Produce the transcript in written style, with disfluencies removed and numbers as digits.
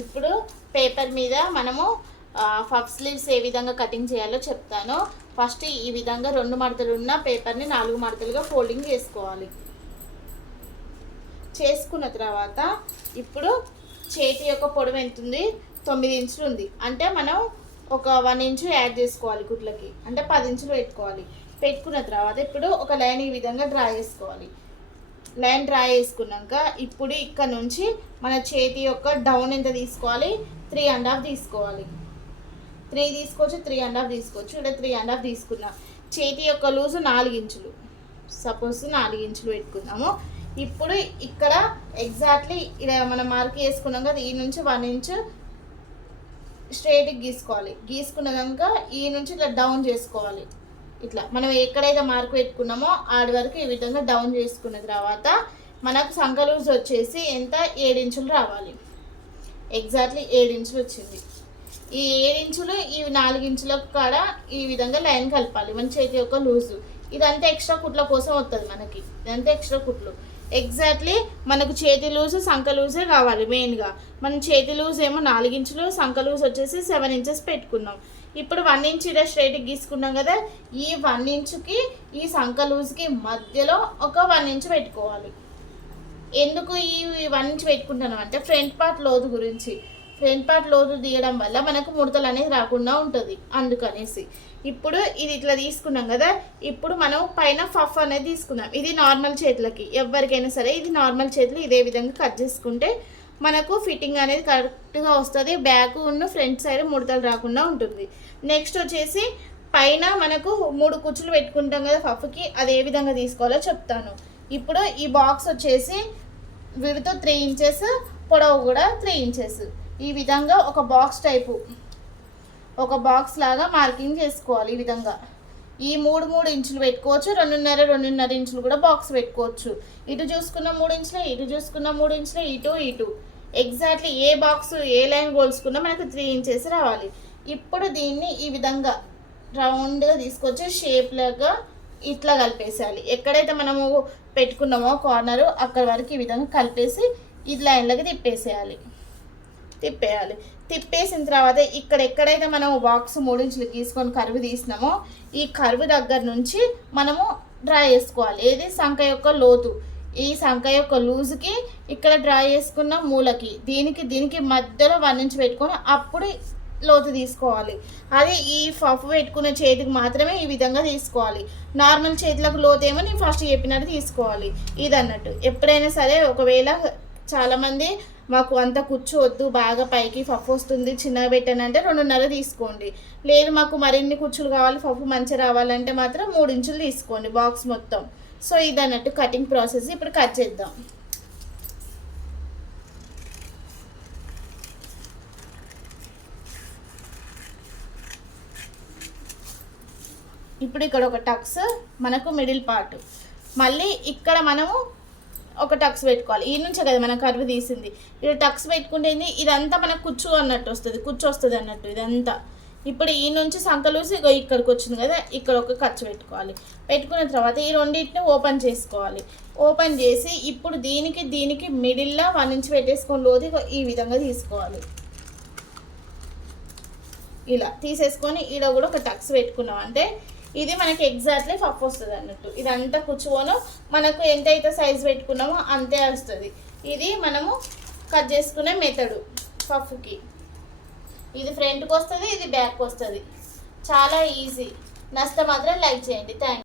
ఇప్పుడు పేపర్ మీద మనము పఫ్ స్లీవ్స్ ఏ విధంగా కటింగ్ చేయాలో చెప్తాను. ఫస్ట్ ఈ విధంగా 2 మడతలు ఉన్న పేపర్ని 4 మడతలుగా ఫోల్డింగ్ చేసుకోవాలి. చేసుకున్న తర్వాత ఇప్పుడు చేతి యొక్క పొడవు ఎంత ఉంది? 9 ఇంచులు ఉంది. అంటే మనం ఒక 1 ఇంచు యాడ్ చేసుకోవాలి కుట్లకి, అంటే 10 ఇంచులు పెట్టుకోవాలి. పెట్టుకున్న తర్వాత ఇప్పుడు ఒక లైన్ ఈ విధంగా డ్రా చేసుకోవాలి. లైన్ డ్రా చేసుకున్నాక ఇప్పుడు ఇక్కడ నుంచి మన చేతి యొక్క డౌన్ ఎంత తీసుకోవాలి? 3.5 తీసుకోవాలి. 3 తీసుకోవచ్చు, 3.5 తీసుకోవచ్చు. ఇక్కడ 3.5 తీసుకున్నాం. చేతి యొక్క లూజు 4 ఇంచులు, సపోజ్ 4 ఇంచులు పెట్టుకుందాము. ఇప్పుడు ఇక్కడ ఎగ్జాక్ట్లీ ఇలా మనం మార్క్ చేసుకున్నాం కదా, ఈ నుంచి 1 ఇంచు స్ట్రైట్గా గీసుకోవాలి. గీసుకున్నాక ఈ నుంచి ఇట్లా డౌన్ చేసుకోవాలి. ఇట్లా మనం ఎక్కడైతే మార్క్ పెట్టుకున్నామో ఆడి వరకు ఈ విధంగా డౌన్ చేసుకున్న తర్వాత మనకు సంక లూజ్ వచ్చేసి ఎంత? 7 ఇంచులు రావాలి. ఎగ్జాక్ట్లీ 7 ఇంచులు వచ్చింది. ఈ 7 ఇంచులు ఈ 4 ఇంచులకు కాడ ఈ విధంగా లైన్ కలపాలి మన చేతి యొక్క లూజు. ఇదంతా ఎక్స్ట్రా కుట్ల కోసం వస్తుంది మనకి, ఇదంతా ఎక్స్ట్రా కుట్లు. ఎగ్జాక్ట్లీ మనకు చేతి లూజు సంక లూజే కావాలి మెయిన్గా. మన చేతి లూజ్ ఏమో 4 ఇంచులు, సంక లూజ్ వచ్చేసి 7 ఇంచెస్ పెట్టుకున్నాం. ఇప్పుడు 1 ఇంచ్ ఇలా స్ట్రైట్గా గీసుకున్నాం కదా, ఈ 1 ఇంచుకి ఈ సంక లూజ్కి మధ్యలో ఒక 1 ఇంచ్ పెట్టుకోవాలి. ఎందుకు ఈ 1 ఇంచ్ పెట్టుకుంటాను అంటే ఫ్రంట్ పార్ట్ లోతు గురించి. ఫ్రంట్ పార్ట్ లోతు తీయడం వల్ల మనకు ముడతలు అనేది రాకుండా ఉంటుంది, అందుకనేసి. ఇప్పుడు ఇది ఇట్లా తీసుకున్నాం కదా, ఇప్పుడు మనం పైన పఫ్ అనేది తీసుకున్నాం. ఇది నార్మల్ చేతులకి, ఎవరికైనా సరే ఇది నార్మల్ చేతులు ఇదే విధంగా కట్ చేసుకుంటే మనకు ఫిట్టింగ్ అనేది కరెక్ట్గా వస్తుంది. బ్యాక్ ఉన్న ఫ్రంట్ సైడ్ ముడతలు రాకుండా ఉంటుంది. నెక్స్ట్ వచ్చేసి పైన మనకు 3 కుచ్చులు పెట్టుకుంటాం కదా పఫ్కి, అది ఏ విధంగా తీసుకోవాలో చెప్తాను. ఇప్పుడు ఈ బాక్స్ వచ్చేసి విడుతూ 3 ఇంచెస్, పొడవు కూడా 3 ఇంచెస్. ఈ విధంగా ఒక బాక్స్ టైపు, ఒక బాక్స్ లాగా మార్కింగ్ చేసుకోవాలి. ఈ విధంగా ఈ 3 ఇంచులు పెట్టుకోవచ్చు, 2.5 ఇంచులు కూడా బాక్స్ పెట్టుకోవచ్చు. ఇటు చూసుకున్న 3 ఇంచులే, ఇటు చూసుకున్న 3 ఇంచులే, ఇటు ఎగ్జాక్ట్లీ ఏ బాక్స్ ఏ లైన్ కోల్చుకున్నా మనకు 3 ఇంచెస్ రావాలి. ఇప్పుడు దీన్ని ఈ విధంగా రౌండ్గా తీసుకొచ్చి షేప్ లాగా ఇట్లా కలిపేసేయాలి. ఎక్కడైతే మనము పెట్టుకున్నామో కార్నరు అక్కడ వరకు ఈ విధంగా కలిపేసి ఇది లైన్లకి తిప్పేసేయాలి. తిప్పేసిన తర్వాత ఇక్కడ ఎక్కడైతే మనం బాక్స్ 3 ఇంచులు గీసుకొని కరువు తీసినామో ఈ కరువు దగ్గర నుంచి మనము డ్రా చేసుకోవాలి. ఏది? సంక యొక్క లోతు. ఈ సంక యొక్క లూజుకి ఇక్కడ డ్రా చేసుకున్న మూలకి దీనికి మధ్యలో 1 ఇంచ్ పెట్టుకొని అప్పుడు లోతు తీసుకోవాలి. అది ఈ పఫ్ పెట్టుకునే చేతికి మాత్రమే ఈ విధంగా తీసుకోవాలి. నార్మల్ చేతులకు లోతు ఏమో నేను ఫస్ట్ చెప్పినట్టు తీసుకోవాలి. ఇది అన్నట్టు. ఎప్పుడైనా సరే ఒకవేళ చాలామంది మాకు అంత కుచ్చు వద్దు, బాగా పైకి పఫ్ వస్తుంది, చిన్నగా పెట్టానంటే 2.5 తీసుకోండి. లేదు మాకు మరిన్ని కుచ్చులు కావాలి, పఫ్ మంచిగా రావాలంటే మాత్రం 3 ఇంచులు తీసుకోండి బాక్స్ మొత్తం. సో ఇది అన్నట్టు కటింగ్ ప్రాసెస్. ఇప్పుడు కట్ చేద్దాం. ఇప్పుడు ఇక్కడ ఒక టక్స్ మనకు మిడిల్ పార్ట్, మళ్ళీ ఇక్కడ మనము ఒక టక్స్ పెట్టుకోవాలి. ఈ నుంచే కదా మనం కర్వ్ తీసింది. ఇక్కడ టక్స్ పెట్టుకుంటే ఇదంతా మనకు కుచ్చు వస్తుంది అన్నట్టు ఇదంతా. ఇప్పుడు ఈ నుంచి సంక లూసి ఇక్కడికి వచ్చింది కదా, ఇక్కడ ఒక ఖర్చు పెట్టుకోవాలి. పెట్టుకున్న తర్వాత ఈ రెండింటిని ఓపెన్ చేసుకోవాలి. ఓపెన్ చేసి ఇప్పుడు దీనికి మిడిల్లో 1 ఇంచ్ పెట్టేసుకొని లోది ఈ విధంగా తీసుకోవాలి. ఇలా తీసేసుకొని ఈడ కూడా ఒక టక్స్ పెట్టుకున్నాం అంటే ఇది మనకి ఎగ్జాక్ట్లీ పఫ్ వస్తుంది అన్నట్టు. ఇదంతా కూర్చోను మనకు ఎంతైతే సైజ్ పెట్టుకున్నామో అంతే వస్తుంది. ఇది మనము కట్ చేసుకునే మెథడు పఫ్కి. ఇది ఫ్రంట్కి వస్తుంది, ఇది బ్యాక్కి వస్తుంది. చాలా ఈజీ. నచ్చితే మాత్రం లైక్ చేయండి. Thank you.